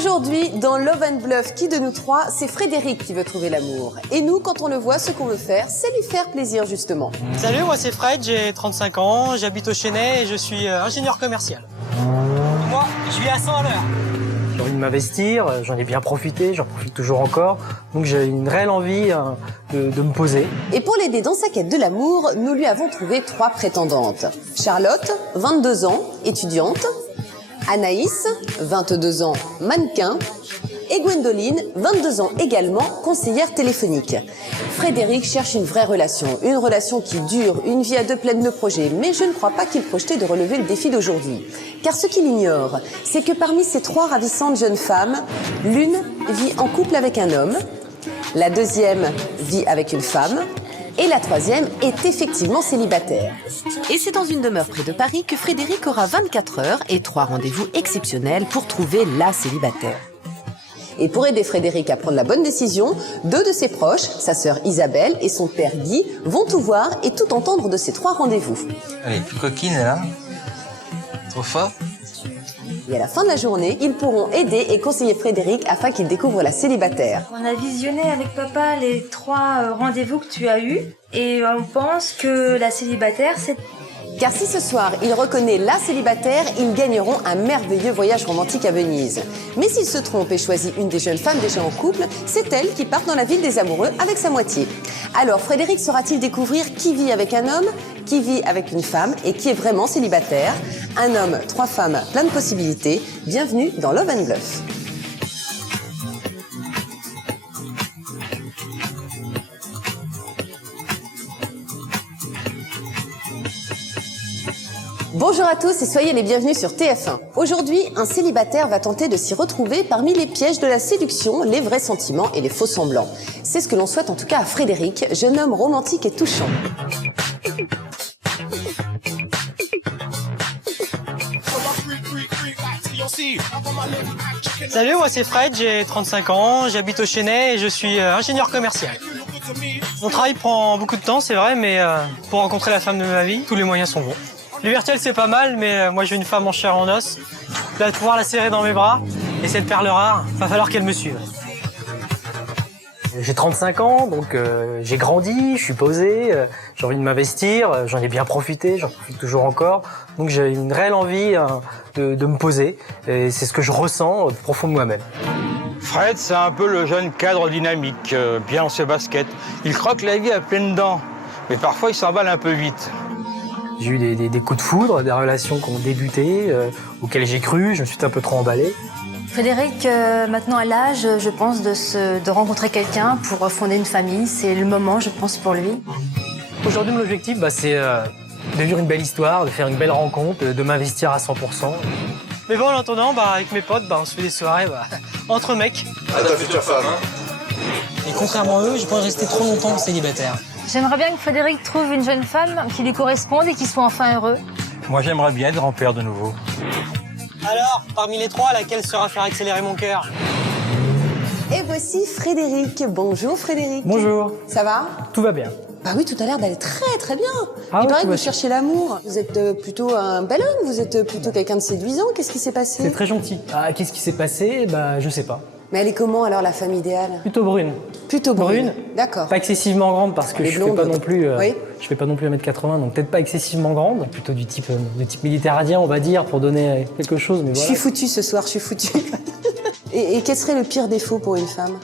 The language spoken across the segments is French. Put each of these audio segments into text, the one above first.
Aujourd'hui, dans Love and Bluff, qui de nous trois, c'est Frédéric qui veut trouver l'amour. Et nous, quand on le voit, ce qu'on veut faire, c'est lui faire plaisir, justement. Salut, moi c'est Fred, j'ai 35 ans, j'habite au Chênay et je suis ingénieur commercial. Moi, je vis à 100 à l'heure. J'ai envie de m'investir, j'en ai bien profité, j'en profite toujours encore. Donc j'ai une réelle envie de me poser. Et pour l'aider dans sa quête de l'amour, nous lui avons trouvé 3 prétendantes. Charlotte, 22 ans, étudiante. Anaïs, 22 ans, mannequin. Et Gwendoline, 22 ans également, conseillère téléphonique. Frédéric cherche une vraie relation, une relation qui dure, une vie à 2 pleine de projets. Mais je ne crois pas qu'il projetait de relever le défi d'aujourd'hui. Car ce qu'il ignore, c'est que parmi ces 3 ravissantes jeunes femmes, l'une vit en couple avec un homme, la deuxième vit avec une femme, et la troisième est effectivement célibataire. Et c'est dans une demeure près de Paris que Frédéric aura 24 heures et 3 rendez-vous exceptionnels pour trouver la célibataire. Et pour aider Frédéric à prendre la bonne décision, 2 de ses proches, sa sœur Isabelle et son père Guy, vont tout voir et tout entendre de ces 3 rendez-vous. Elle est plus coquine, elle, hein? Trop fort. Et à la fin de la journée, ils pourront aider et conseiller Frédéric afin qu'il découvre la célibataire. On a visionné avec papa les 3 rendez-vous que tu as eus et on pense que la célibataire, c'est... Car si ce soir, il reconnaît la célibataire, ils gagneront un merveilleux voyage romantique à Venise. Mais s'il se trompe et choisit une des jeunes femmes déjà en couple, c'est elle qui part dans la ville des amoureux avec sa moitié. Alors Frédéric saura-t-il découvrir qui vit avec un homme, qui vit avec une femme et qui est vraiment célibataire? Un homme, 3 femmes, plein de possibilités. Bienvenue dans Love and Bluff. Bonjour à tous et soyez les bienvenus sur TF1. Aujourd'hui, un célibataire va tenter de s'y retrouver parmi les pièges de la séduction, les vrais sentiments et les faux semblants. C'est ce que l'on souhaite en tout cas à Frédéric, jeune homme romantique et touchant. Salut, moi c'est Fred, j'ai 35 ans, j'habite au Chênay et je suis ingénieur commercial. Mon travail prend beaucoup de temps, c'est vrai, mais pour rencontrer la femme de ma vie, tous les moyens sont bons. Le virtuel c'est pas mal, mais moi j'ai une femme en chair et en os. Je vais pouvoir la serrer dans mes bras et cette perle rare, va falloir qu'elle me suive. J'ai 35 ans, donc j'ai grandi, je suis posé, j'ai envie de m'investir, j'en ai bien profité, j'en profite toujours encore. Donc j'ai une réelle envie de me poser et c'est ce que je ressens au profond de moi-même. Fred, c'est un peu le jeune cadre dynamique, bien dans ses baskets. Il croque la vie à pleines dents, mais parfois il s'emballe un peu vite. J'ai eu des coups de foudre, des relations qui ont débuté, auxquelles j'ai cru, je me suis un peu trop emballé. Frédéric, maintenant à l'âge, je pense, de rencontrer quelqu'un pour fonder une famille. C'est le moment, je pense, pour lui. Aujourd'hui, mon objectif, c'est de vivre une belle histoire, de faire une belle rencontre, de m'investir à 100%. Mais bon, en attendant, avec mes potes, on se fait des soirées entre mecs. À ta future femme, hein. Et contrairement à eux, je pourrais rester trop longtemps célibataire. J'aimerais bien que Frédéric trouve une jeune femme qui lui corresponde et qui soit enfin heureux. Moi, j'aimerais bien être grand-père de nouveau. Alors, parmi les 3, laquelle sera faire accélérer mon cœur? Et voici Frédéric. Bonjour Frédéric. Bonjour. Ça va? Tout va bien. Bah oui, tout a l'air d'aller très très bien. Ah Il ouais, paraît tout que va vous cherchez l'amour. Vous êtes plutôt un bel homme, vous êtes plutôt quelqu'un de séduisant. Qu'est-ce qui s'est passé? C'est très gentil. Ah, qu'est-ce qui s'est passé? Je sais pas. Mais elle est comment alors la femme idéale? Plutôt brune. Plutôt brune. Brune. D'accord. Pas excessivement grande parce que Elle est je fais blonde, pas non plus. Oui. Je fais pas non plus 1m80, donc peut-être pas excessivement grande. Plutôt du type méditerranéen, on va dire, pour donner quelque chose. Mais Je voilà. suis foutue ce soir, je suis foutue. et quel serait le pire défaut pour une femme,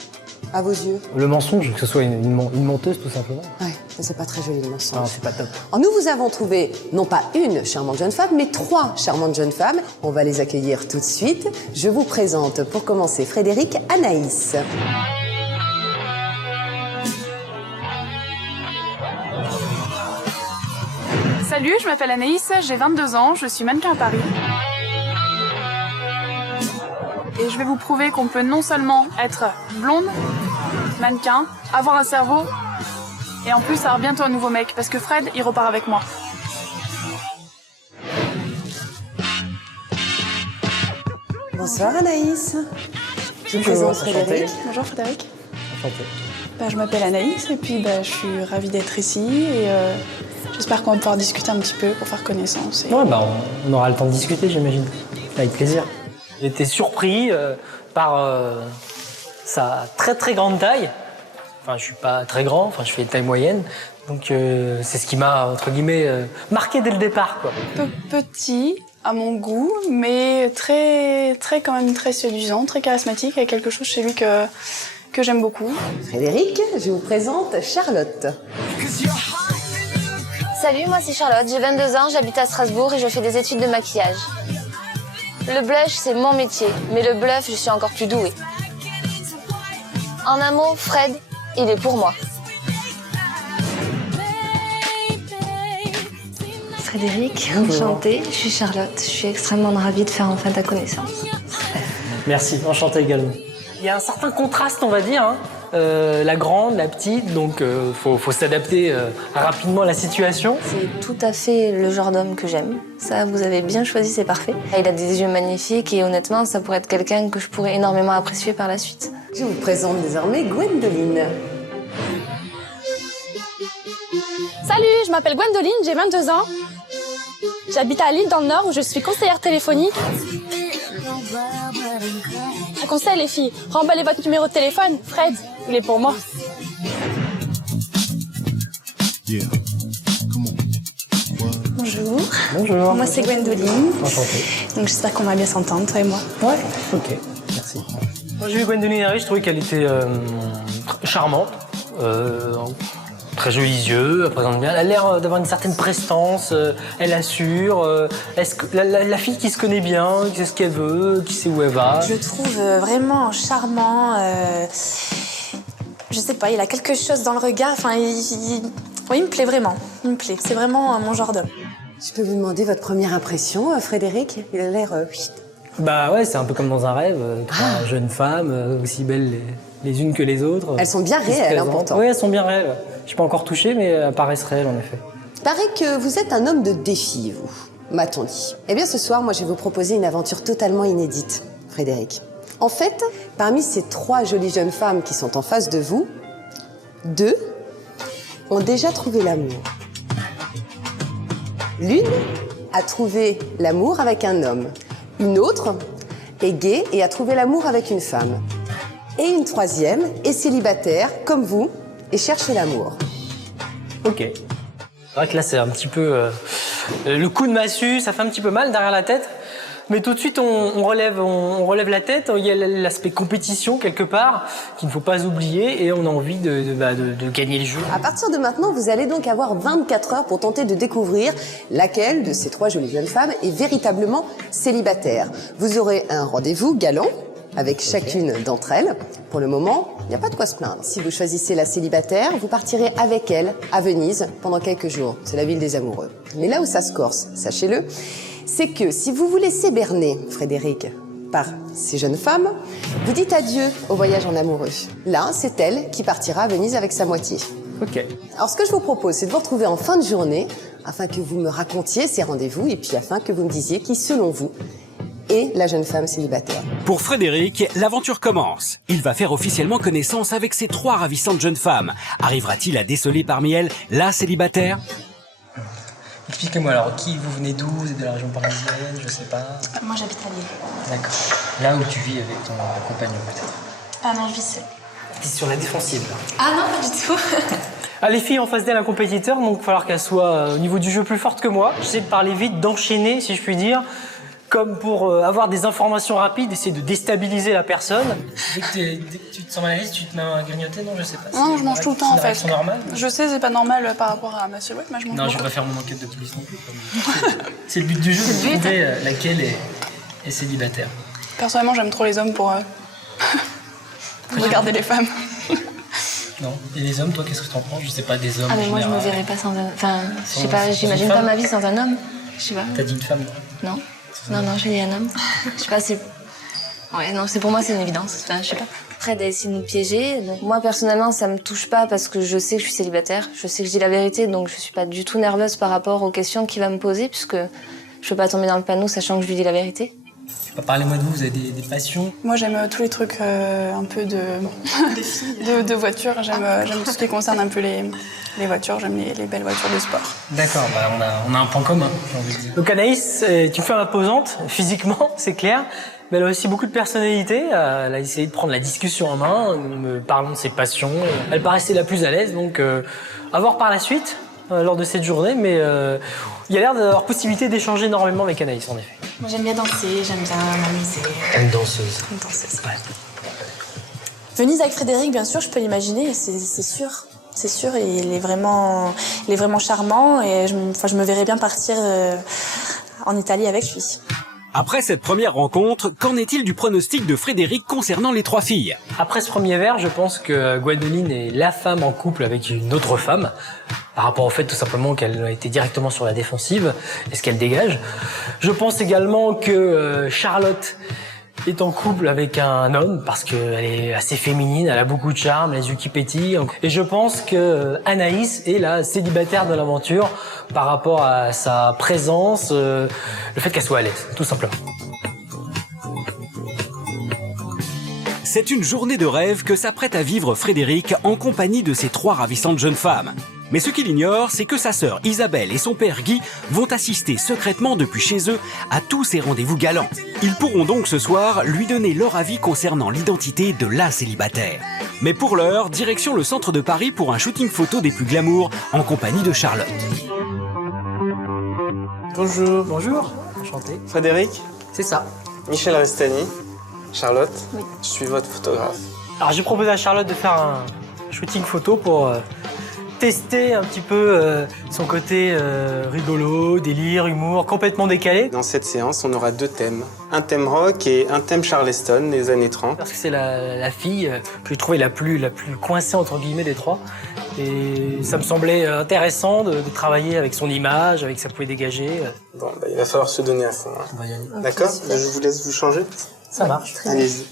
à vos yeux? Le mensonge, que ce soit une menteuse tout simplement. Ouais, c'est pas très joli le mensonge. Ah, c'est pas top. Alors, nous vous avons trouvé non pas une charmante jeune femme, mais 3 charmantes jeunes femmes. On va les accueillir tout de suite. Je vous présente pour commencer Frédéric, Anaïs. Salut, je m'appelle Anaïs, j'ai 22 ans, je suis mannequin à Paris. Et je vais vous prouver qu'on peut non seulement être blonde, mannequin, avoir un cerveau, et en plus avoir bientôt un nouveau mec, parce que Fred, il repart avec moi. Bonsoir Anaïs. Je vous Bonjour, présente Frédéric. enchanté. Bonjour Frédéric. Enchanté. Je m'appelle Anaïs, et puis je suis ravie d'être ici, et j'espère qu'on va pouvoir discuter un petit peu pour faire connaissance. Et... Ouais, on aura le temps de discuter, j'imagine. Avec plaisir. J'ai été surpris par sa très très grande taille. Enfin, je suis pas très grand, enfin, je fais taille moyenne. Donc, c'est ce qui m'a, entre guillemets, marqué dès le départ, quoi. Petit, à mon goût, mais quand même très séduisant, très charismatique. Il y a quelque chose chez lui que j'aime beaucoup. Frédéric, je vous présente Charlotte. Salut, moi c'est Charlotte, j'ai 22 ans, j'habite à Strasbourg et je fais des études de maquillage. Le blush, c'est mon métier, mais le bluff, je suis encore plus douée. En un mot, Fred, il est pour moi. Frédéric, enchantée, je suis Charlotte, je suis extrêmement ravie de faire enfin ta connaissance. Merci, enchanté également. Il y a un certain contraste, on va dire, hein. La grande, la petite, donc faut s'adapter rapidement à la situation. C'est tout à fait le genre d'homme que j'aime. Ça, vous avez bien choisi, c'est parfait. Il a des yeux magnifiques et honnêtement, ça pourrait être quelqu'un que je pourrais énormément apprécier par la suite. Je vous présente désormais Gwendoline. Salut, je m'appelle Gwendoline, j'ai 22 ans. J'habite à Lille dans le Nord où je suis conseillère téléphonique. Je conseille les filles, remballez votre numéro de téléphone, Fred, il est pour moi. Bonjour. Bonjour. Moi c'est Gwendoline. Enchanté. Donc j'espère qu'on va bien s'entendre, toi et moi. Ouais, ok, merci. Moi, j'ai vu Gwendoline arriver, je trouvais qu'elle était charmante, très jolis yeux, elle présente bien. Elle a l'air d'avoir une certaine prestance, elle assure. Est-ce que la fille qui se connaît bien, qui sait ce qu'elle veut, qui sait où elle va. Je le trouve vraiment charmant. Je sais pas, il a quelque chose dans le regard. Enfin, oui, il me plaît vraiment. Il me plaît. C'est vraiment mon genre d'homme. Je peux vous demander votre première impression, Frédéric? Il a l'air... Bah ouais, c'est un peu comme dans un rêve. Trois jeunes femmes, aussi belles les unes que les autres. Elles sont bien réelles, pourtant. Oui, elles sont bien réelles. Je suis pas encore touché, mais elles paraissent réelles, en effet. Il paraît que vous êtes un homme de défi, vous, m'a-t-on dit. Eh bien, ce soir, moi, je vais vous proposer une aventure totalement inédite, Frédéric. En fait, parmi ces 3 jolies jeunes femmes qui sont en face de vous, 2 ont déjà trouvé l'amour. L'une a trouvé l'amour avec un homme. Une autre est gay et a trouvé l'amour avec une femme. Et une 3e est célibataire, comme vous, et cherche l'amour. Ok. C'est vrai que là, c'est un petit peu... le coup de massue, ça fait un petit peu mal derrière la tête. Mais tout de suite, on relève la tête. Il y a l'aspect compétition, quelque part, qu'il ne faut pas oublier. Et on a envie de gagner le jeu. À partir de maintenant, vous allez donc avoir 24 heures pour tenter de découvrir laquelle de ces 3 jolies jeunes femmes est véritablement célibataire. Vous aurez un rendez-vous galant avec chacune d'entre elles. Pour le moment, il n'y a pas de quoi se plaindre. Si vous choisissez la célibataire, vous partirez avec elle à Venise pendant quelques jours. C'est la ville des amoureux. Mais là où ça se corse, sachez-le, c'est que si vous vous laissez berner, Frédéric, par ces jeunes femmes, vous dites adieu au voyage en amoureux. Là, c'est elle qui partira à Venise avec sa moitié. Ok. Alors, ce que je vous propose, c'est de vous retrouver en fin de journée, afin que vous me racontiez ces rendez-vous, et puis afin que vous me disiez qui, selon vous, est la jeune femme célibataire. Pour Frédéric, l'aventure commence. Il va faire officiellement connaissance avec ces 3 ravissantes jeunes femmes. Arrivera-t-il à déceler parmi elles la célibataire ? Expliquez-moi alors, vous venez d'où? Vous êtes de la région parisienne, je sais pas. Moi j'habite à Lille. D'accord. Là où tu vis avec ton compagnon, peut-être. Ah non, je vis seule. T'es sur la défensive, là. Ah non, pas du tout. Ah, les filles en face d'elle, un compétiteur, donc il va falloir qu'elle soit au niveau du jeu plus forte que moi. J'essaie de parler vite, d'enchaîner, si je puis dire. Comme pour avoir des informations rapides, essayer de déstabiliser la personne. Dès que tu te sens mal à l'aise, tu te mets à grignoter, non, je sais pas. Non, je mange tout le temps en fait. C'est normale. Je sais, c'est pas normal par rapport à ma silhouette, mais je mange Non, beaucoup. je vais pas faire mon enquête de police non plus. C'est le but du jeu, de trouver laquelle est célibataire. Personnellement, j'aime trop les hommes pour regarder les femmes. Non. Et les hommes, toi, qu'est-ce que t'en penses? Je sais pas, des hommes. Ah mais moi je me verrais pas sans un... Enfin, je sais pas, j'imagine pas ma vie sans un homme. Je sais pas. T'as dit une femme? Non. Non, j'ai dit un homme. Je sais pas, c'est... Ouais, non, pour moi, c'est une évidence. Enfin, je sais pas. Fred a essayé de nous piéger. Donc, moi, personnellement, ça me touche pas parce que je sais que je suis célibataire. Je sais que je dis la vérité, donc je suis pas du tout nerveuse par rapport aux questions qu'il va me poser, puisque je peux pas tomber dans le panneau sachant que je lui dis la vérité. Parlez-moi de vous avez des passions? Moi, j'aime tous les trucs un peu de voitures. J'aime tout ce qui concerne un peu les voitures. J'aime les belles voitures de sport. D'accord, on a un point commun, j'ai envie de dire. Donc Anaïs, tu me fais imposante, physiquement, c'est clair. mais elle a aussi beaucoup de personnalité. Elle a essayé de prendre la discussion en main, en me parlant de ses passions. Elle paraissait la plus à l'aise, donc à voir par la suite, lors de cette journée, mais il y a l'air d'avoir possibilité d'échanger énormément avec Anaïs, en effet. Moi, j'aime bien danser, j'aime bien m'amuser. Une danseuse. Une danseuse. Ouais. Venise avec Frédéric, bien sûr, je peux l'imaginer, c'est sûr. C'est sûr, et il est vraiment charmant et je me verrais bien partir en Italie avec lui. Après cette première rencontre, qu'en est-il du pronostic de Frédéric concernant les 3 filles? Après ce premier verre, je pense que Gwendoline est la femme en couple avec une autre femme, par rapport au fait tout simplement qu'elle a été directement sur la défensive et ce qu'elle dégage. Je pense également que Charlotte est en couple avec un homme parce qu'elle est assez féminine, elle a beaucoup de charme, les yeux qui pétillent. Et je pense que Anaïs est la célibataire de l'aventure par rapport à sa présence, le fait qu'elle soit à l'aise, tout simplement. C'est une journée de rêve que s'apprête à vivre Frédéric en compagnie de ses 3 ravissantes jeunes femmes. Mais ce qu'il ignore, c'est que sa sœur Isabelle et son père Guy vont assister secrètement depuis chez eux à tous ces rendez-vous galants. Ils pourront donc ce soir lui donner leur avis concernant l'identité de la célibataire. Mais pour l'heure, direction le centre de Paris pour un shooting photo des plus glamour en compagnie de Charlotte. Bonjour. Bonjour. Enchanté. Frédéric. C'est ça. Michel Restani. Charlotte. Oui. Je suis votre photographe. Alors j'ai proposé à Charlotte de faire un shooting photo pour tester un petit peu son côté rigolo, délire, humour, complètement décalé. Dans cette séance, on aura 2 thèmes. Un thème rock et un thème Charleston des années 30. Parce que c'est la fille que j'ai trouvée la plus coincée entre guillemets des 3. Et ça me semblait intéressant de travailler avec son image, avec ce qu'elle pouvait dégager. Bon, il va falloir se donner à fond. Hein. On va y aller. D'accord, je vous laisse vous changer. Ça marche. Allez-y.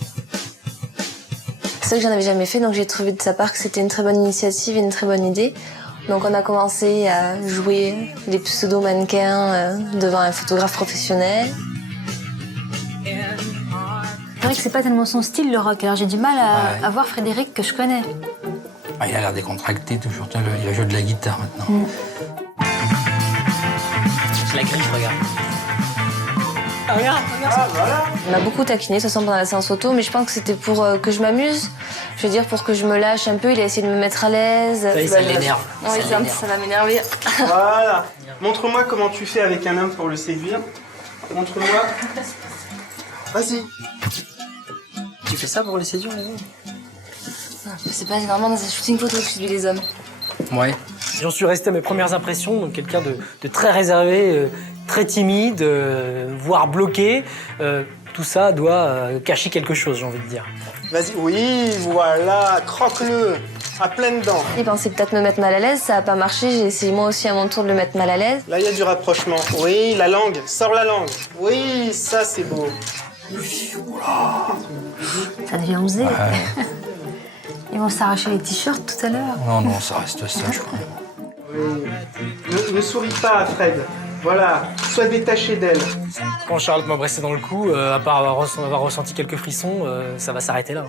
C'est vrai que j'en avais jamais fait, donc j'ai trouvé de sa part que c'était une très bonne initiative et une très bonne idée. Donc on a commencé à jouer les pseudo-mannequins devant un photographe professionnel. C'est vrai que c'est pas tellement son style le rock, alors j'ai du mal à voir Frédéric que je connais. Ah, il a l'air décontracté, toujours. Il va jouer de la guitare maintenant. Je la griffe, regarde. Ah, regarde. Ah, voilà. On a beaucoup taquiné, ça semble, pendant la séance photo, mais je pense que c'était pour que je m'amuse. Je veux dire, pour que je me lâche un peu, il a essayé de me mettre à l'aise. Ça l'énerve. Oui, ça va m'énerver. Voilà. Montre-moi comment tu fais avec un homme pour le séduire. Montre-moi. Vas-y. Tu fais ça pour les séduire, les hommes? Je sais pas, c'est normalement dans un shooting photo que je séduis les hommes. Ouais. J'en suis resté à mes premières impressions, donc quelqu'un de très réservé, très timide, voire bloqué. Tout ça doit cacher quelque chose, j'ai envie de dire. Vas-y, oui, voilà, croque-le, à pleines dents. Il pensait peut-être me mettre mal à l'aise, ça a pas marché, j'ai essayé moi aussi à mon tour de le mettre mal à l'aise. Là, il y a du rapprochement. Oui, la langue, sors la langue. Oui, ça, c'est beau. Ça devient osé. Ouais. Ils vont s'arracher les t-shirts tout à l'heure. Non, ça reste sage quand même. Oui. Ne souris pas à Fred. Voilà, sois détaché d'elle. Quand Charlotte m'a pressé dans le cou, à part avoir ressenti quelques frissons, ça va s'arrêter là.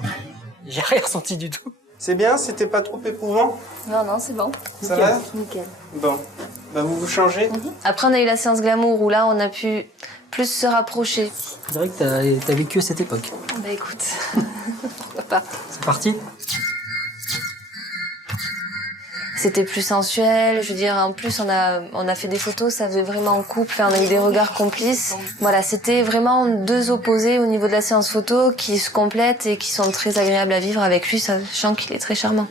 J'ai rien ressenti du tout. C'est bien, c'était pas trop éprouvant? Non, c'est bon. Ça va? Nickel. Bon, bah vous vous changez? Après, on a eu la séance glamour où là, on a pu plus se rapprocher. C'est vrai que t'as vécu à cette époque. Bah écoute, pourquoi pas. C'est parti. C'était plus sensuel, je veux dire, en plus on a fait des photos, ça faisait vraiment en couple, on a eu des regards complices. Voilà, c'était vraiment 2 opposés au niveau de la séance photo qui se complètent et qui sont très agréables à vivre avec lui, sachant qu'il est très charmant.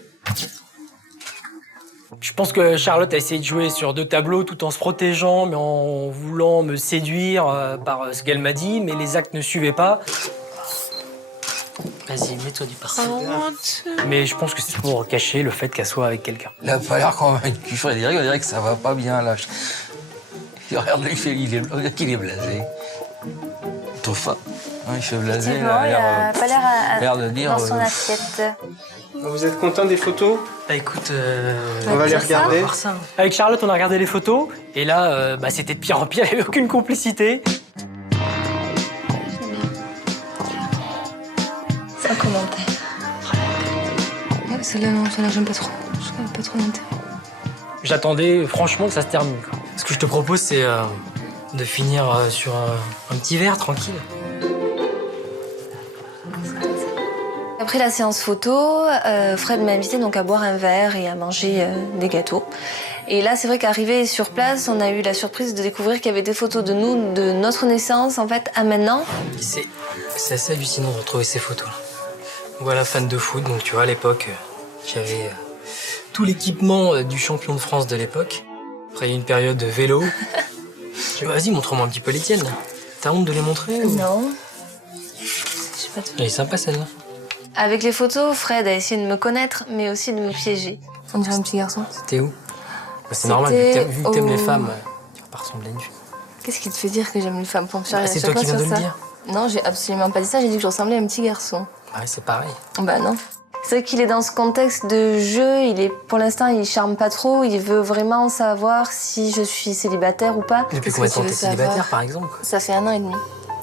Je pense que Charlotte a essayé de jouer sur 2 tableaux tout en se protégeant, mais en voulant me séduire par ce qu'elle m'a dit, mais les actes ne suivaient pas. Vas-y, mets-toi du parfum. Mais je pense que c'est pour cacher le fait qu'elle soit avec quelqu'un. Il a pas l'air convaincu, Frédéric. On dirait que ça va pas bien, là. Regarde, il est blasé. Trop fin. Il fait blasé. Il a pas l'air de dire, dans son assiette. Vous êtes content des photos? Bah écoute, on va les regarder. Avec Charlotte, on a regardé les photos, et là, c'était de pire en pire, il n'y avait aucune complicité. Sans commentaire. Ouais, celle-là, non, celle-là, j'aime pas trop. Je n'aime pas trop l'intérêt. J'attendais franchement que ça se termine, quoi. Ce que je te propose, c'est de finir sur un petit verre, tranquille. Après la séance photo, Fred m'a invité donc à boire un verre et à manger des gâteaux. Et là, c'est vrai qu'arrivé sur place, on a eu la surprise de découvrir qu'il y avait des photos de nous, de notre naissance, en fait, à maintenant. C'est assez hallucinant de retrouver ces photos-là. Voilà, fan de foot, donc tu vois, à l'époque, j'avais tout l'équipement du champion de France de l'époque. Après, il y a eu une période de vélo. Vas-y, montre-moi un petit peu les tiennes. T'as honte de les montrer ou... Non. Je sais pas tout. Elle est sympa, celle-là. Avec les photos, Fred a essayé de me connaître, mais aussi de me piéger. On dirait un petit garçon. C'était où? C'est normal, vu que t'aimes les femmes, tu vas pas ressembler à une fille. Qu'est-ce qui te fait dire que j'aime les femmes pour me faire C'est toi qui viens de le dire. Non, j'ai absolument pas dit ça, j'ai dit que je ressemblais à un petit garçon. Ouais, c'est pareil. Bah non. C'est vrai qu'il est dans ce contexte de jeu, pour l'instant, il charme pas trop, il veut vraiment savoir si je suis célibataire ou pas. Depuis combien de temps t'es célibataire, par exemple? Ça fait 1 an et demi.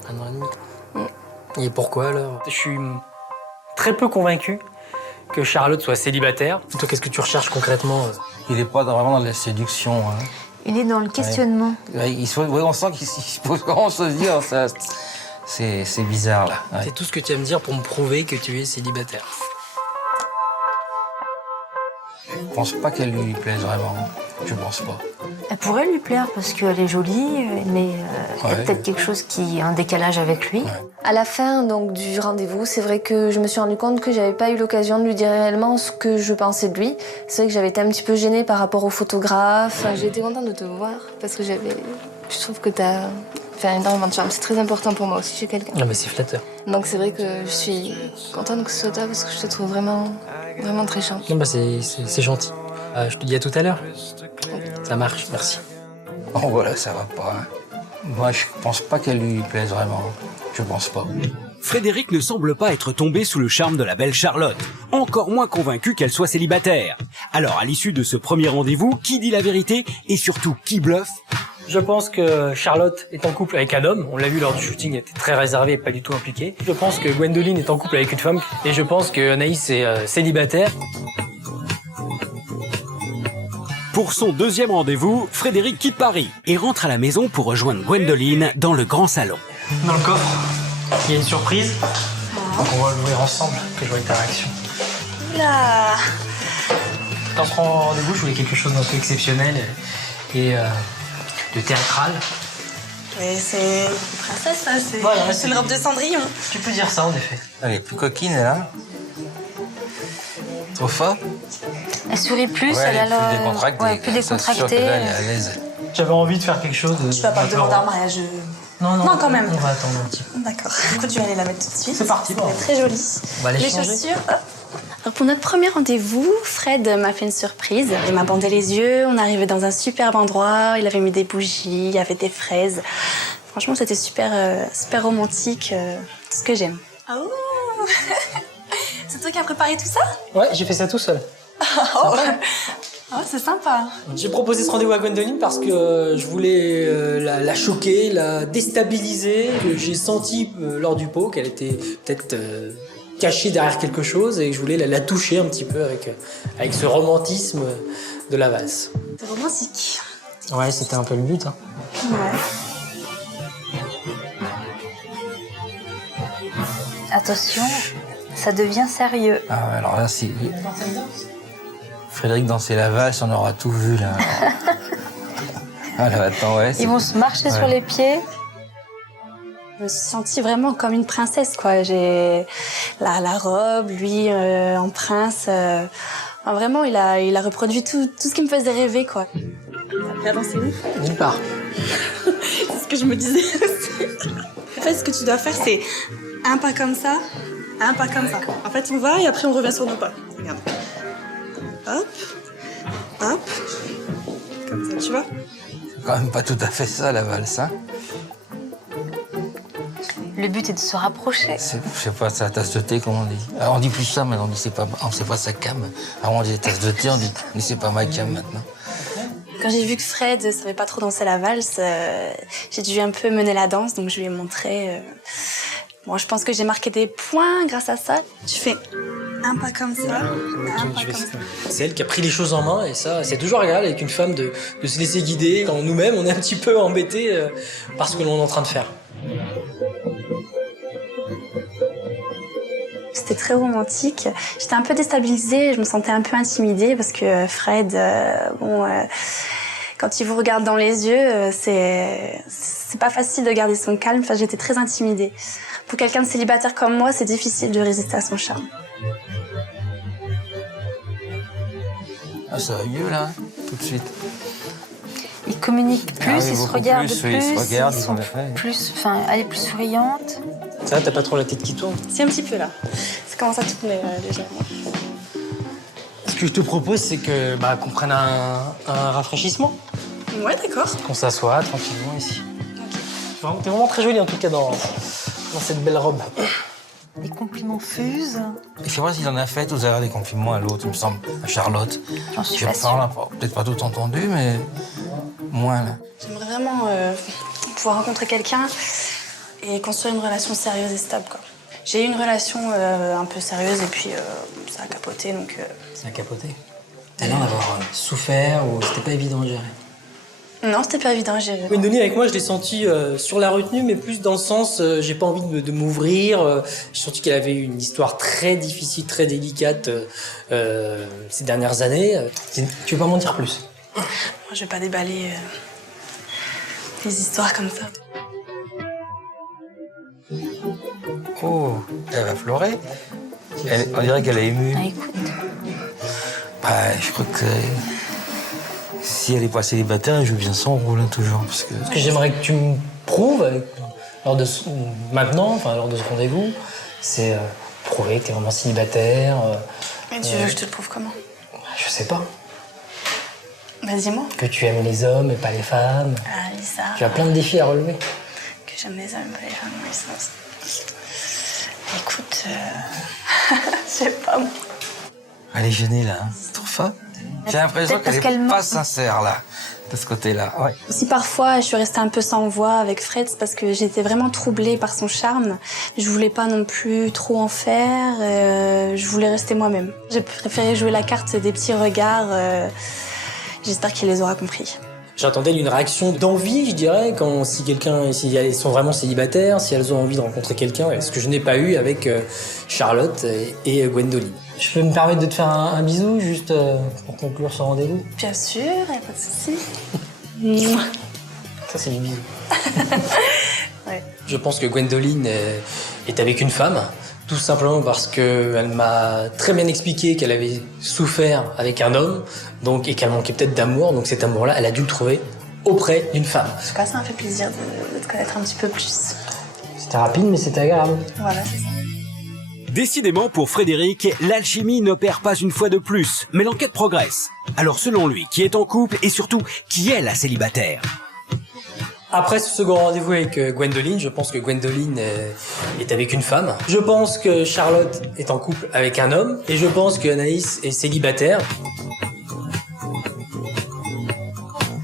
1 an et demi. Et pourquoi alors? Je suis très peu convaincu que Charlotte soit célibataire. Toi, qu'est-ce que tu recherches concrètement? Il n'est pas vraiment dans la séduction. Hein. Il est dans le questionnement. Ouais. On sent qu'il se pose comment se dire. C'est bizarre, là. Ouais. C'est tout ce que tu vas me dire pour me prouver que tu es célibataire. Je pense pas qu'elle lui plaise vraiment. Je pense pas. Elle pourrait lui plaire parce qu'elle est jolie, mais il y a peut-être quelque chose qui a un décalage avec lui. Ouais. À la fin donc du rendez-vous, c'est vrai que je me suis rendu compte que j'avais pas eu l'occasion de lui dire réellement ce que je pensais de lui. C'est vrai que j'avais été un petit peu gênée par rapport au photographe. J'ai été contente de te voir parce que je trouve que t'as fait énormément de charme. C'est très important pour moi aussi chez quelqu'un. Ah mais c'est flatteur. Donc c'est vrai que je suis contente que ce soit toi parce que je te trouve vraiment très charmante. Non bah c'est gentil. Je te dis à tout à l'heure. Ça marche, merci. Oh voilà, ça va pas. Hein. Moi, je pense pas qu'elle lui plaise vraiment. Je pense pas. Frédéric ne semble pas être tombé sous le charme de la belle Charlotte, encore moins convaincu qu'elle soit célibataire. Alors, à l'issue de ce premier rendez-vous, qui dit la vérité et surtout qui bluffe? Je pense que Charlotte est en couple avec un homme. On l'a vu lors du shooting, elle était très réservée et pas du tout impliquée. Je pense que Gwendoline est en couple avec une femme. Et je pense que Anaïs est célibataire. Pour son deuxième rendez-vous, Frédéric quitte Paris et rentre à la maison pour rejoindre Gwendoline dans le grand salon. Dans le coffre, il y a une surprise. Donc on va l'ouvrir ensemble, que je vois ta réaction. Là. Dans ce rendez-vous, je voulais quelque chose d'un peu exceptionnel et de théâtral. Oui, c'est princesse, ça. C'est voilà, une robe de Cendrillon. Tu peux dire ça, en effet. Elle est plus coquine, elle, hein? Trop fort? Elle sourit plus, ouais, elle a plus décontractée. Ouais, plus décontractée. Elle est à l'aise. J'avais envie de faire quelque chose de... Tu vas pas me demander en mariage. Non, quand même. On va attendre un petit peu. D'accord. Du coup, tu vas aller la mettre tout de suite. C'est parti. Elle est très jolie. On va aller les changer. chaussures, hop. Alors pour notre premier rendez-vous, Fred m'a fait une surprise. Il m'a bandé les yeux, on est arrivé dans un superbe endroit, il avait mis des bougies, il y avait des fraises. Franchement, c'était super romantique, tout ce que j'aime. Oh c'est toi qui as préparé tout ça? Ouais, j'ai fait ça tout seul. Oh, c'est sympa. J'ai proposé ce rendez-vous à Gwendoline parce que je voulais la choquer, la déstabiliser. J'ai senti lors du pot qu'elle était peut-être cachée derrière quelque chose et je voulais la toucher un petit peu avec ce romantisme de la valse. C'est romantique. Ouais, c'était un peu le but. Hein. Ouais. Attention, ça devient sérieux. Ah ouais, alors là, si Frédéric dansait la valse, on aura tout vu, là. Ah là, attends, ouais. Ils vont se marcher sur les pieds. Je me suis sentie vraiment comme une princesse, quoi. J'ai la robe, lui en prince. Enfin, vraiment, il a reproduit tout ce qui me faisait rêver, quoi. T'as appris à danser où? Nulle part. C'est ce que je me disais aussi. En fait, ce que tu dois faire, c'est un pas comme ça, un pas comme ça. En fait, on va et après, on revient sur nos pas. Regarde. Hop, hop. Comme ça, tu vois? C'est quand même pas tout à fait ça, la valse, hein. Le but est de se rapprocher. Je sais pas, c'est la tasse de thé, comme on dit. Alors, on dit plus ça, maintenant, on dit c'est pas sa cam. Avant, on disait tasse de thé, on dit c'est pas ma cam, maintenant. Quand j'ai vu que Fred savait pas trop danser la valse, j'ai dû un peu mener la danse, donc je lui ai montré. Bon, je pense que j'ai marqué des points grâce à ça. Tu fais un pas comme ça, un pas comme ça. C'est elle qui a pris les choses en main et ça, c'est toujours agréable avec une femme de se laisser guider quand nous-mêmes, on est un petit peu embêtés par ce que l'on est en train de faire. C'était c'était très romantique. J'étais un peu déstabilisée, je me sentais un peu intimidée parce que Fred, quand il vous regarde dans les yeux, c'est pas facile de garder son calme. Enfin, j'étais très intimidée. Pour quelqu'un de célibataire comme moi, c'est difficile de résister à son charme. Ah, ça va mieux là, tout de suite. Ils communiquent plus, oui, ils se beaucoup regardent plus, plus, oui, ils se regardent, ils ils sont ont- plus, enfin, elle est plus souriante. Ça, t'as pas trop la tête qui tourne? Si, un petit peu là. Ça commence à tourner légèrement. Ce que je te propose, c'est que qu'on prenne un rafraîchissement. Ouais, d'accord. Qu'on s'assoie tranquillement ici. T'es vraiment très jolie en tout cas dans cette belle robe. Les compliments fusent. Et c'est vrai s'il en a fait, vous avez des compliments à l'autre, il me semble, à Charlotte. J'en suis Je pas sais pas, on l'a peut-être pas tout entendu, mais moins là. J'aimerais vraiment pouvoir rencontrer quelqu'un et construire une relation sérieuse et stable, quoi. J'ai eu une relation un peu sérieuse et puis ça a capoté, donc... Ça a capoté. T'as l'air d'avoir souffert ou c'était pas évident à gérer? Non, c'était pas évident à gérer. Gwendoline, avec moi, je l'ai sentie sur la retenue, mais plus dans le sens, j'ai pas envie de m'ouvrir. J'ai senti qu'elle avait une histoire très difficile, très délicate ces dernières années. Tu veux pas m'en dire plus? Moi, je vais pas déballer des histoires comme ça. Oh, elle va pleurer. On dirait qu'elle est émue. Ah, écoute. Je crois que si elle n'est pas célibataire, elle joue bien son rôle, hein, toujours. Parce que... Ce que j'aimerais que tu me prouves, lors de ce rendez-vous, c'est prouver que t'es vraiment célibataire. Mais tu veux que je te le prouve comment? Je sais pas. Bah, dis-moi. Que tu aimes les hommes et pas les femmes. Ah, Lisa. Tu as plein de défis à relever. Que j'aime les hommes, pas les femmes, oui, ça. Écoute, je sais pas, moi. Elle est gênée, là. Hein. Tu trouves pas? J'ai l'impression qu'elle n'est pas sincère, là, de ce côté-là. Ouais. Si parfois je suis restée un peu sans voix avec Fred, c'est parce que j'étais vraiment troublée par son charme. Je voulais pas non plus trop en faire, je voulais rester moi-même. J'ai préféré jouer la carte des petits regards. J'espère qu'il les aura compris. J'attendais une réaction d'envie, je dirais, si elles sont vraiment célibataires, si elles ont envie de rencontrer quelqu'un, ce que je n'ai pas eu avec Charlotte et Gwendoline. Je peux me permettre de te faire un bisou, juste pour conclure ce rendez-vous? Bien sûr, y a pas de souci. Ça, c'est du bisou. Ouais. Je pense que Gwendoline est avec une femme, tout simplement parce qu'elle m'a très bien expliqué qu'elle avait souffert avec un homme, et qu'elle manquait peut-être d'amour, donc cet amour-là, elle a dû le trouver auprès d'une femme. En tout cas, ça m'a fait plaisir de te connaître un petit peu plus. C'était rapide, mais c'était agréable. Voilà, c'est ça. Décidément, pour Frédéric, l'alchimie n'opère pas une fois de plus, mais l'enquête progresse. Alors selon lui, qui est en couple et surtout, qui est la célibataire? Après ce second rendez-vous avec Gwendoline, je pense que Gwendoline est avec une femme. Je pense que Charlotte est en couple avec un homme. Et je pense que Anaïs est célibataire.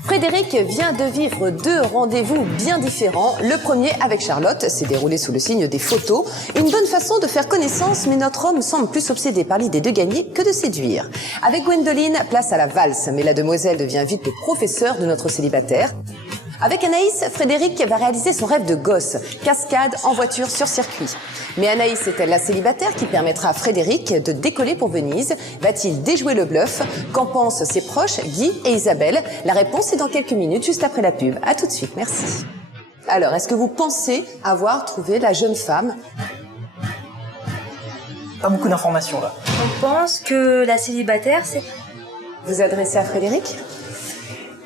Frédéric vient de vivre 2 rendez-vous bien différents. Le premier avec Charlotte s'est déroulé sous le signe des photos. Une bonne façon de faire connaissance, mais notre homme semble plus obsédé par l'idée de gagner que de séduire. Avec Gwendoline, place à la valse, mais la demoiselle devient vite le professeur de notre célibataire. Avec Anaïs, Frédéric va réaliser son rêve de gosse, cascade en voiture sur circuit. Mais Anaïs est-elle la célibataire qui permettra à Frédéric de décoller pour Venise? Va-t-il déjouer le bluff? Qu'en pensent ses proches, Guy et Isabelle? La réponse est dans quelques minutes, juste après la pub. À tout de suite, merci. Alors, est-ce que vous pensez avoir trouvé la jeune femme? Pas beaucoup d'informations là. On pense que la célibataire, c'est... Vous adressez à Frédéric?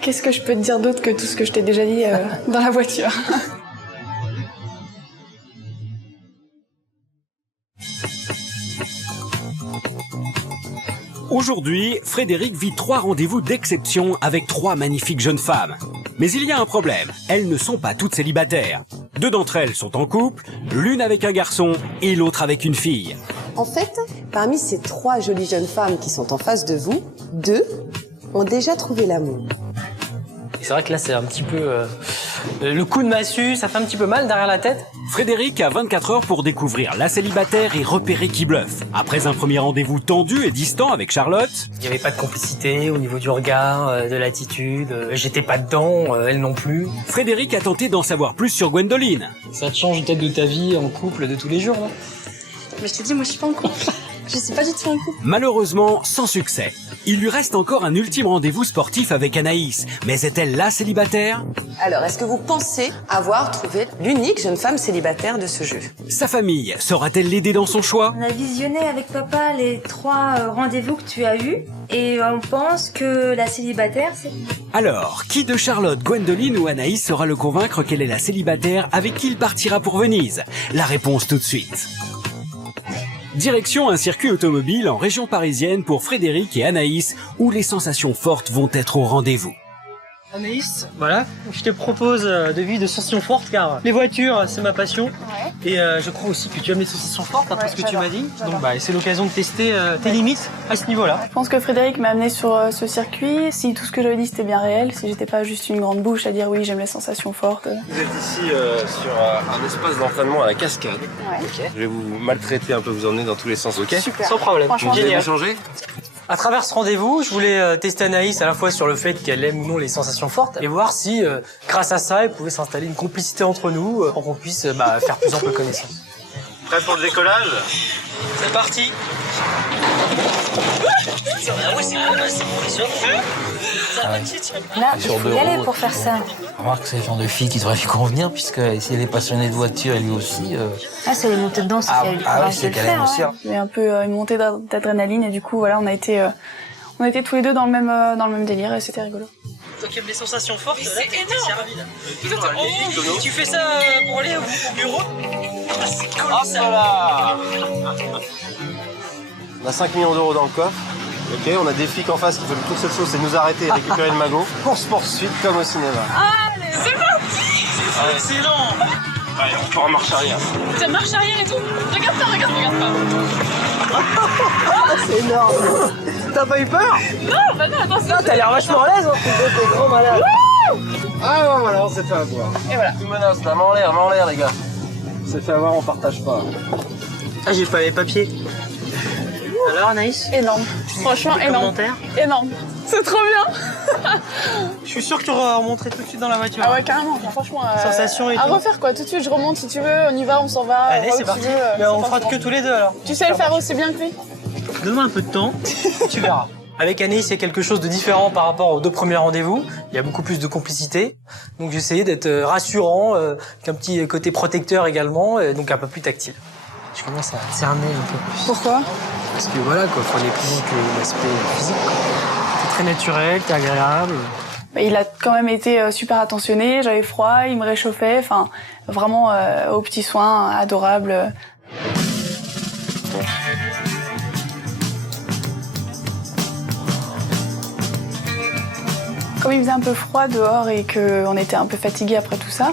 Qu'est-ce que je peux te dire d'autre que tout ce que je t'ai déjà dit dans la voiture? Aujourd'hui, Frédéric vit 3 rendez-vous d'exception avec 3 magnifiques jeunes femmes. Mais il y a un problème, elles ne sont pas toutes célibataires. 2 d'entre elles sont en couple, l'une avec un garçon et l'autre avec une fille. En fait, parmi ces 3 jolies jeunes femmes qui sont en face de vous, 2 ont déjà trouvé l'amour. C'est vrai que là, c'est un petit peu... le coup de massue, ça fait un petit peu mal derrière la tête. Frédéric a 24 heures pour découvrir la célibataire et repérer qui bluffe. Après un premier rendez-vous tendu et distant avec Charlotte... Il n'y avait pas de complicité au niveau du regard, de l'attitude. J'étais pas dedans, elle non plus. Frédéric a tenté d'en savoir plus sur Gwendoline. Ça te change peut-être de ta vie en couple de tous les jours, non? Mais je te dis, moi je suis pas en couple. Je suis pas du tout en couple. Malheureusement, sans succès. Il lui reste encore un ultime rendez-vous sportif avec Anaïs. Mais est-elle la célibataire? Alors, est-ce que vous pensez avoir trouvé l'unique jeune femme célibataire de ce jeu? Sa famille saura-t-elle l'aider dans son choix? On a visionné avec papa les 3 rendez-vous que tu as eus et on pense que la célibataire, c'est... Alors, qui de Charlotte, Gwendoline ou Anaïs saura le convaincre qu'elle est la célibataire avec qui il partira pour Venise? La réponse tout de suite. Direction un circuit automobile en région parisienne pour Frédéric et Anaïs, où les sensations fortes vont être au rendez-vous. Anaïs, voilà, je te propose de vivre de sensations fortes car les voitures, c'est ma passion. Et je crois aussi que tu aimes les sensations fortes après ce que tu m'as dit. Donc c'est l'occasion de tester tes limites à ce niveau-là. Je pense que Frédéric m'a amené sur ce circuit. Si tout ce que j'avais dit c'était bien réel, si j'étais pas juste une grande bouche à dire oui, j'aime les sensations fortes. Vous êtes ici sur un espace d'entraînement à la cascade. Okay. Je vais vous maltraiter un peu, vous emmener dans tous les sens, ok? Super. Sans problème. Vous allez changer? À travers ce rendez-vous, je voulais tester Anaïs à la fois sur le fait qu'elle aime ou non les sensations fortes et voir si, grâce à ça, il pouvait s'installer une complicité entre nous pour qu'on puisse faire plus ample connaissance. Prêt pour le décollage? C'est parti. Là, il faut y aller pour faire ça. Remarque, c'est le genre de fille qui devrait lui convenir, puisque si elle est passionnée de voiture, elle lui aussi. Ah, c'est les montées dedans, c'est qu'elle lui oui, c'est qu'elle aime aussi. Il y a un peu une montée d'adrénaline et du coup voilà, on a été tous les deux dans le même délire et c'était rigolo. Toi qui aimes les sensations fortes, c'est énorme. Tu fais ça pour aller au bureau? C'est cool ça. Voilà. On a 5 millions d'euros dans le coffre. Ok, on a des flics en face qui veulent toute seule chose, c'est nous arrêter et récupérer le magot. Course-poursuite comme au cinéma. Allez, c'est parti. C'est excellent. Allez, on part en marche arrière. Ça marche arrière et tout. Regarde pas. C'est énorme. T'as pas eu peur? Non, bah non, attention. T'as l'air vachement à l'aise, hein. T'es grand malade. Ah voilà, on s'est fait avoir. Et voilà. Tout menace là, main en l'air les gars. On s'est fait avoir, on partage pas. Ah, j'ai pas les papiers. Alors Anaïs? Énorme. Franchement, des énorme. Commentaires? Énorme. C'est trop bien. Je suis sûr que tu remonterais tout de suite dans la voiture. Ah ouais, carrément. Franchement, sensation et à tout. refaire quoi. Tout de suite, je remonte si tu veux. On y va, on s'en va. Allez, c'est parti. Mais on fera que tous les deux alors. Tu sais le faire aussi bien que lui? Donne-moi un peu de temps, tu verras. Avec Anaïs, c'est quelque chose de différent par rapport aux 2 premiers rendez-vous. Il y a beaucoup plus de complicité. Donc j'ai essayé d'être rassurant, qu'un petit côté protecteur également, donc un peu plus tactile. Je commence à cerner un peu plus. Pourquoi? Parce que voilà, quoi, faut aller plus loin que l'aspect physique. T'es très naturel, t'es agréable. Il a quand même été super attentionné. J'avais froid, il me réchauffait. Enfin, vraiment aux petits soins, adorable. Comme il faisait un peu froid dehors et qu'on était un peu fatigués après tout ça,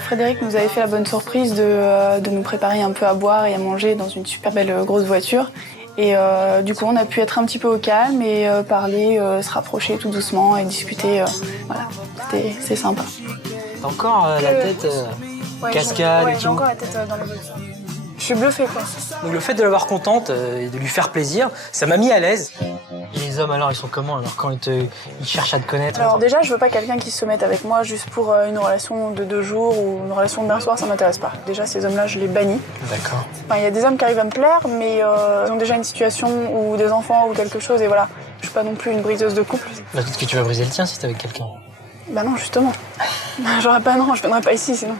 Frédéric nous avait fait la bonne surprise de nous préparer un peu à boire et à manger dans une super belle grosse voiture. Et du coup, on a pu être un petit peu au calme et parler, se rapprocher tout doucement et discuter. Voilà, c'est sympa. T'as encore la tête cascade et tout. J'ai encore la tête dans la voiture. Je suis bluffée, quoi. Donc le fait de l'avoir contente et de lui faire plaisir, ça m'a mis à l'aise. Et les hommes alors, ils sont comment alors quand ils cherchent à te connaître? Alors déjà, je veux pas quelqu'un qui se mette avec moi juste pour une relation de 2 jours ou une relation d'un soir, ça m'intéresse pas. Déjà, ces hommes-là, je les bannis. D'accord. Enfin, il y a des hommes qui arrivent à me plaire, mais ils ont déjà une situation ou des enfants ou quelque chose et voilà. Je suis pas non plus une briseuse de couple. Bah, peut-être que tu vas briser le tien si t'es avec quelqu'un. Bah non, justement. J'aurais pas, non, je viendrais pas ici sinon.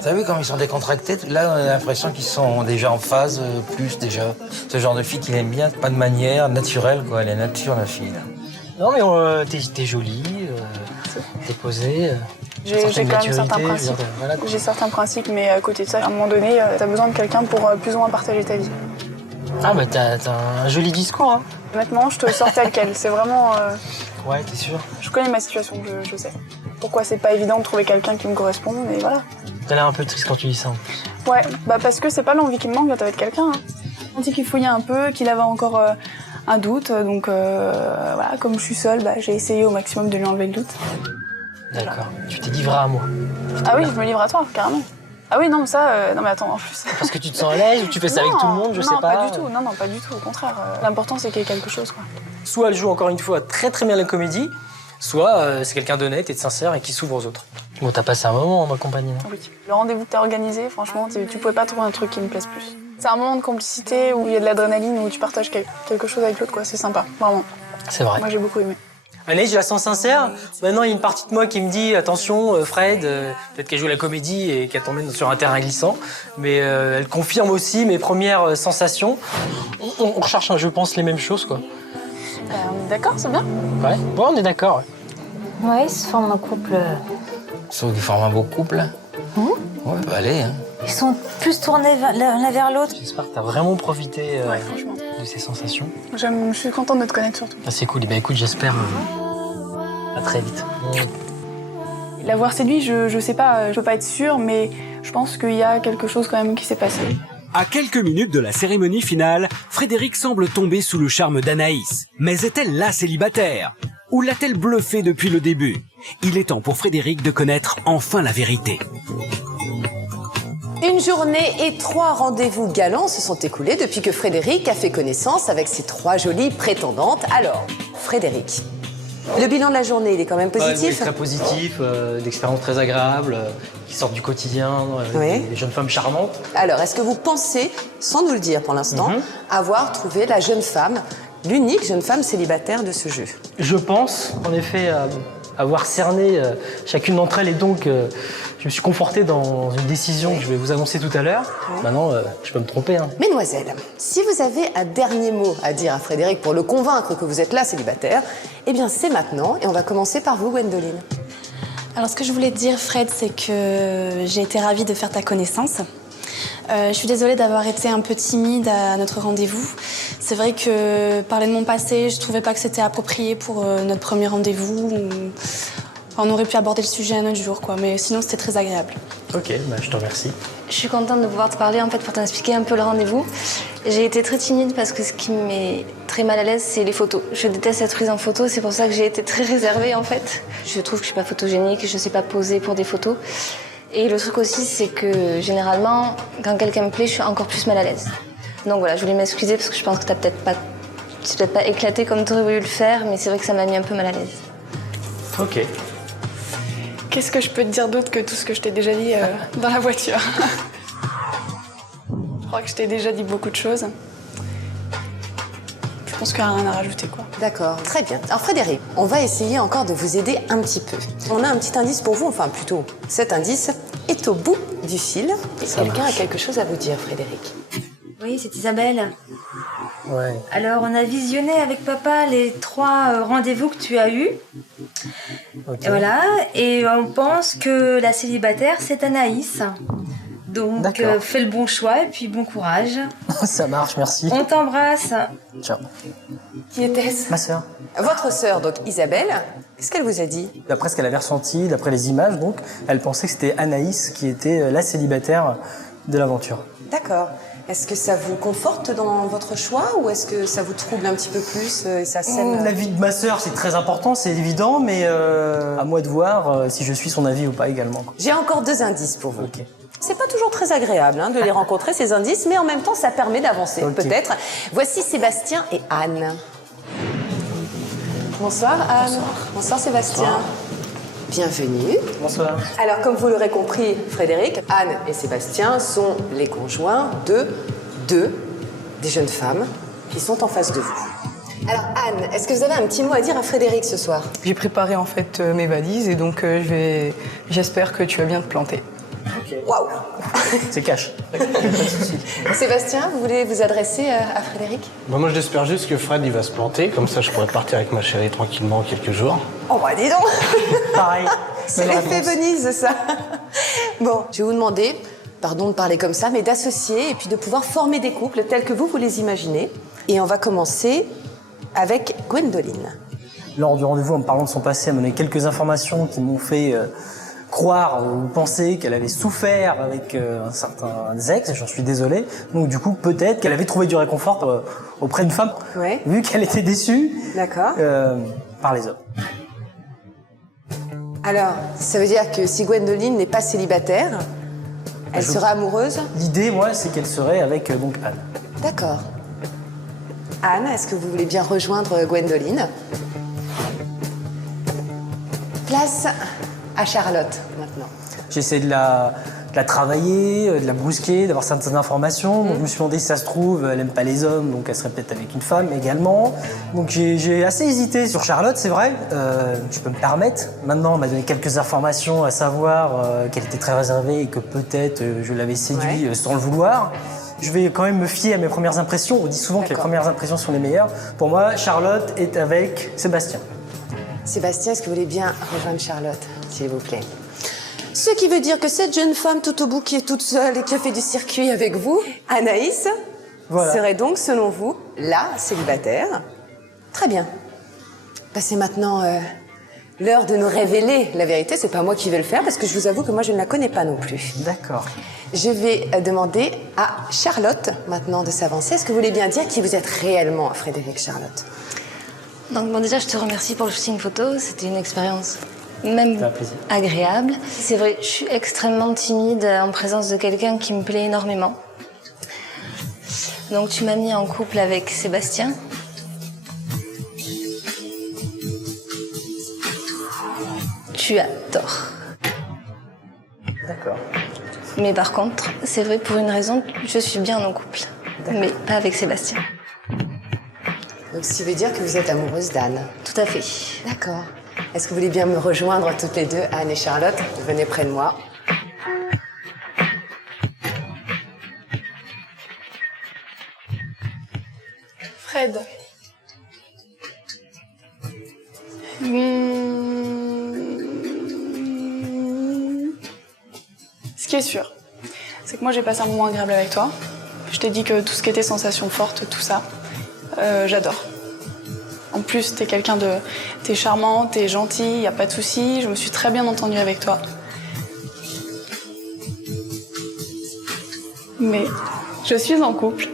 T'as vu comme ils sont décontractés? Là, on a l'impression qu'ils sont déjà en phase, plus déjà. Ce genre de fille qu'il aime bien, pas de manière, naturelle, quoi. Elle est nature, la fille. Là. Non, mais t'es jolie, t'es posée. J'ai quand même certains principes. Voilà, j'ai certains principes, mais à côté de ça, à un moment donné, t'as besoin de quelqu'un pour plus ou moins partager ta vie. Ah, bah t'as un joli discours, hein. Honnêtement, je te sors tel quel. C'est vraiment. Ouais, t'es sûr? Je connais ma situation, je sais. Pourquoi c'est pas évident de trouver quelqu'un qui me correspond, mais voilà. T'as l'air un peu triste quand tu dis ça en plus. Ouais, bah parce que c'est pas l'envie qui me manque d'être avec quelqu'un. Hein. On dit qu'il fouillait un peu, qu'il avait encore un doute, donc voilà, comme je suis seule, bah, j'ai essayé au maximum de lui enlever le doute. D'accord. Voilà. Tu t'es livré à moi. Ah oui, je me livre à toi, carrément. Ah oui, non, mais ça, non mais attends, en plus. Parce que tu te sens à l'aise ou tu fais ça avec tout le monde, je sais pas. Non, pas du tout, non, pas du tout, au contraire. L'important, c'est qu'il y ait quelque chose, quoi. Soit elle joue encore une fois très très bien la comédie, soit c'est quelqu'un d'honnête et de sincère et qui s'ouvre aux autres. Bon, t'as passé un moment en ma compagnie. Oui. Le rendez-vous que t'as organisé, franchement, tu pouvais pas trouver un truc qui me plaise plus. C'est un moment de complicité où il y a de l'adrénaline, où tu partages quelque chose avec l'autre, quoi. C'est sympa, vraiment. C'est vrai. Moi, j'ai beaucoup aimé. Anaïs, je la sens sincère. Maintenant, il y a une partie de moi qui me dit attention, Fred, peut-être qu'elle joue la comédie et qu'elle t'emmène sur un terrain glissant. Mais elle confirme aussi mes premières sensations. On recherche, je pense, les mêmes choses, quoi. On est d'accord, c'est bien. Ouais, on est d'accord. Ouais, ils se forment un couple. Sauf qu'ils forment un beau couple. Ouais, bah allez. Hein. Ils sont plus tournés l'un vers l'autre. J'espère que t'as vraiment profité franchement. de ces sensations. Je suis contente de te connaître surtout. Ah, c'est cool. Et ben écoute, j'espère à très vite. L'avoir séduit, je sais pas, je peux pas être sûre, mais je pense qu'il y a quelque chose quand même qui s'est passé. À quelques minutes de la cérémonie finale, Frédéric semble tomber sous le charme d'Anaïs. Mais est-elle la célibataire? Ou l'a-t-elle bluffé depuis le début? Il est temps pour Frédéric de connaître enfin la vérité. Une journée et 3 rendez-vous galants se sont écoulés depuis que Frédéric a fait connaissance avec ses 3 jolies prétendantes. Alors, Frédéric, le bilan de la journée, il est quand même positif? Oui, très positif, d'expériences très agréables, qui sortent du quotidien, des jeunes femmes charmantes. Alors, est-ce que vous pensez, sans nous le dire pour l'instant, avoir trouvé la jeune femme, l'unique jeune femme célibataire de ce jeu? Je pense, en effet, avoir cerné chacune d'entre elles et donc je me suis conforté dans une décision que je vais vous annoncer tout à l'heure. Maintenant, je peux me tromper. Hein. Mesdemoiselles, si vous avez un dernier mot à dire à Frédéric pour le convaincre que vous êtes là célibataire, eh bien c'est maintenant et on va commencer par vous, Gwendoline. Alors ce que je voulais te dire, Fred, c'est que j'ai été ravie de faire ta connaissance. Je suis désolée d'avoir été un peu timide à notre rendez-vous. C'est vrai que parler de mon passé, je trouvais pas que c'était approprié pour notre premier rendez-vous. On aurait pu aborder le sujet un autre jour, quoi. Mais sinon, c'était très agréable. Ok, bah, je te remercie. Je suis contente de pouvoir te parler en fait pour t'expliquer un peu le rendez-vous. J'ai été très timide parce que ce qui me met très mal à l'aise, c'est les photos. Je déteste être prise en photo, c'est pour ça que j'ai été très réservée en fait. Je trouve que je suis pas photogénique, je sais pas poser pour des photos. Et le truc aussi, c'est que généralement, quand quelqu'un me plaît, je suis encore plus mal à l'aise. Donc voilà, je voulais m'excuser parce que je pense que c'est peut-être pas éclaté comme tu aurais voulu le faire, mais c'est vrai que ça m'a mis un peu mal à l'aise. Ok. Qu'est-ce que je peux te dire d'autre que tout ce que je t'ai déjà dit dans la voiture? Je crois que je t'ai déjà dit beaucoup de choses. Je pense qu'il n'y a rien à rajouter, quoi. D'accord, très bien. Alors Frédéric, on va essayer encore de vous aider un petit peu. On a un petit indice pour vous, enfin plutôt, cet indice est au bout du fil. Quelqu'un a quelque chose à vous dire, Frédéric? Oui, c'est Isabelle. Ouais. Alors, on a visionné avec papa les 3 rendez-vous que tu as eus. Okay. Voilà, et on pense que la célibataire, c'est Anaïs. Donc, fais le bon choix et puis bon courage. Ça marche, merci. On t'embrasse. Ciao. Qui était-ce? Ma sœur. Votre sœur, donc Isabelle, qu'est-ce qu'elle vous a dit? D'après ce qu'elle avait ressenti, d'après les images, donc, elle pensait que c'était Anaïs qui était la célibataire de l'aventure. D'accord. Est-ce que ça vous conforte dans votre choix ou est-ce que ça vous trouble un petit peu plus et ça sème... L'avis de ma sœur, c'est très important, c'est évident, mais à moi de voir si je suis son avis ou pas également. J'ai encore 2 indices pour vous. Okay. C'est pas toujours très agréable de les rencontrer, ces indices, mais en même temps, ça permet d'avancer, peut-être. Voici Sébastien et Anne. Bonsoir, Anne. Bonsoir, Sébastien. Bonsoir. Bienvenue. Bonsoir. Alors, comme vous l'aurez compris, Frédéric, Anne et Sébastien sont les conjoints de 2 des jeunes femmes qui sont en face de vous. Alors, Anne, est-ce que vous avez un petit mot à dire à Frédéric ce soir? J'ai préparé en fait mes valises et donc j'espère que tu vas bien te planter. Okay. Waouh. C'est cash. Sébastien, vous voulez vous adresser à Frédéric? Moi, j'espère juste que Fred, il va se planter. Comme ça, je pourrais partir avec ma chérie tranquillement quelques jours. Oh, bah, dis donc. Pareil. C'est l'effet Venise, ça. Bon, je vais vous demander, pardon de parler comme ça, mais d'associer et puis de pouvoir former des couples tels que vous les imaginez. Et on va commencer avec Gwendoline. Lors du rendez-vous, en me parlant de son passé, elle m'a donné quelques informations qui m'ont fait croire ou penser qu'elle avait souffert avec un certain ex, j'en suis désolé. Donc du coup, peut-être qu'elle avait trouvé du réconfort auprès d'une femme, vu qu'elle était déçue par les hommes. Alors, ça veut dire que si Gwendoline n'est pas célibataire, elle sera amoureuse? L'idée, moi, c'est qu'elle serait avec donc Anne. D'accord. Anne, est-ce que vous voulez bien rejoindre Gwendoline? Place à Charlotte, maintenant. J'essaie de la la travailler, de la brusquer, d'avoir certaines informations. Donc je me suis demandé si ça se trouve, elle aime pas les hommes, donc elle serait peut-être avec une femme également. Donc j'ai assez hésité sur Charlotte, c'est vrai. Je peux me permettre. Maintenant, on m'a donné quelques informations, à savoir qu'elle était très réservée et que peut-être je l'avais séduit sans le vouloir. Je vais quand même me fier à mes premières impressions. On dit souvent que les premières impressions sont les meilleures. Pour moi, Charlotte est avec Sébastien. Sébastien, est-ce que vous voulez bien rejoindre Charlotte, s'il vous plaît? Ce qui veut dire que cette jeune femme tout au bout qui est toute seule et qui a fait du circuit avec vous, Anaïs, serait donc, selon vous, la célibataire. Très bien. C'est maintenant l'heure de nous révéler la vérité. C'est pas moi qui vais le faire parce que je vous avoue que moi je ne la connais pas non plus. D'accord. Je vais demander à Charlotte maintenant de s'avancer. Est-ce que vous voulez bien dire qui vous êtes réellement, Frédéric Charlotte? Donc bon, déjà, je te remercie pour le shooting photo. C'était une expérience même agréable. C'est vrai, je suis extrêmement timide en présence de quelqu'un qui me plaît énormément. Donc tu m'as mis en couple avec Sébastien. Tu as tort. D'accord. Mais par contre, c'est vrai pour une raison, je suis bien en couple. Mais pas avec Sébastien. Donc, ce qui veut dire que vous êtes amoureuse d'Anne. Tout à fait. D'accord. Est-ce que vous voulez bien me rejoindre toutes les deux, Anne et Charlotte? Venez près de moi. Fred. Ce qui est sûr, c'est que moi j'ai passé un moment agréable avec toi. Je t'ai dit que tout ce qui était sensations fortes, tout ça, j'adore. En plus, t'es charmant, t'es gentil, y a pas de souci. Je me suis très bien entendue avec toi. Mais je suis en couple.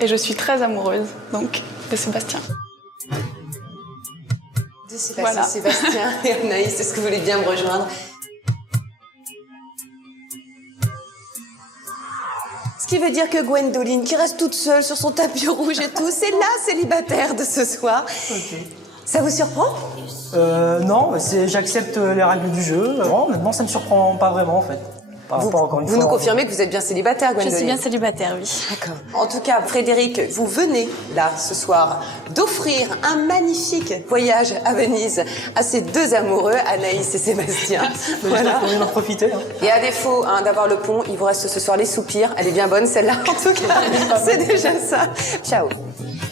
Et je suis très amoureuse, donc, de Sébastien. De Sébastien, Sébastien et Anaïs, est-ce que vous voulez bien me rejoindre? Ce qui veut dire que Gwendoline, qui reste toute seule sur son tapis rouge et tout, c'est la célibataire de ce soir. Ça vous surprend? Non, j'accepte les règles du jeu. Non, maintenant, ça me surprend pas vraiment, en fait. Vous nous confirmez que vous êtes bien célibataire, Gwendoline? Je suis bien célibataire, oui. D'accord. En tout cas, Frédéric, vous venez, là, ce soir, d'offrir un magnifique voyage à Venise à ces deux amoureux, Anaïs et Sébastien. Voilà. On vient d'en profiter. Et à défaut d'avoir le pont, il vous reste ce soir les soupirs. Elle est bien bonne, celle-là. En tout cas, c'est déjà ça. Ciao.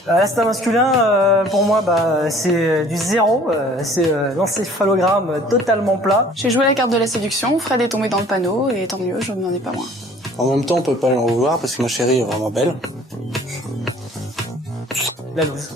L'instinct masculin, pour moi, c'est du zéro. C'est l'encéphalogramme totalement plat. J'ai joué la carte de la séduction, Fred est tombé dans le panneau, et tant mieux, je n'en ai pas moins. En même temps, on peut pas lui en vouloir parce que ma chérie est vraiment belle. La loose.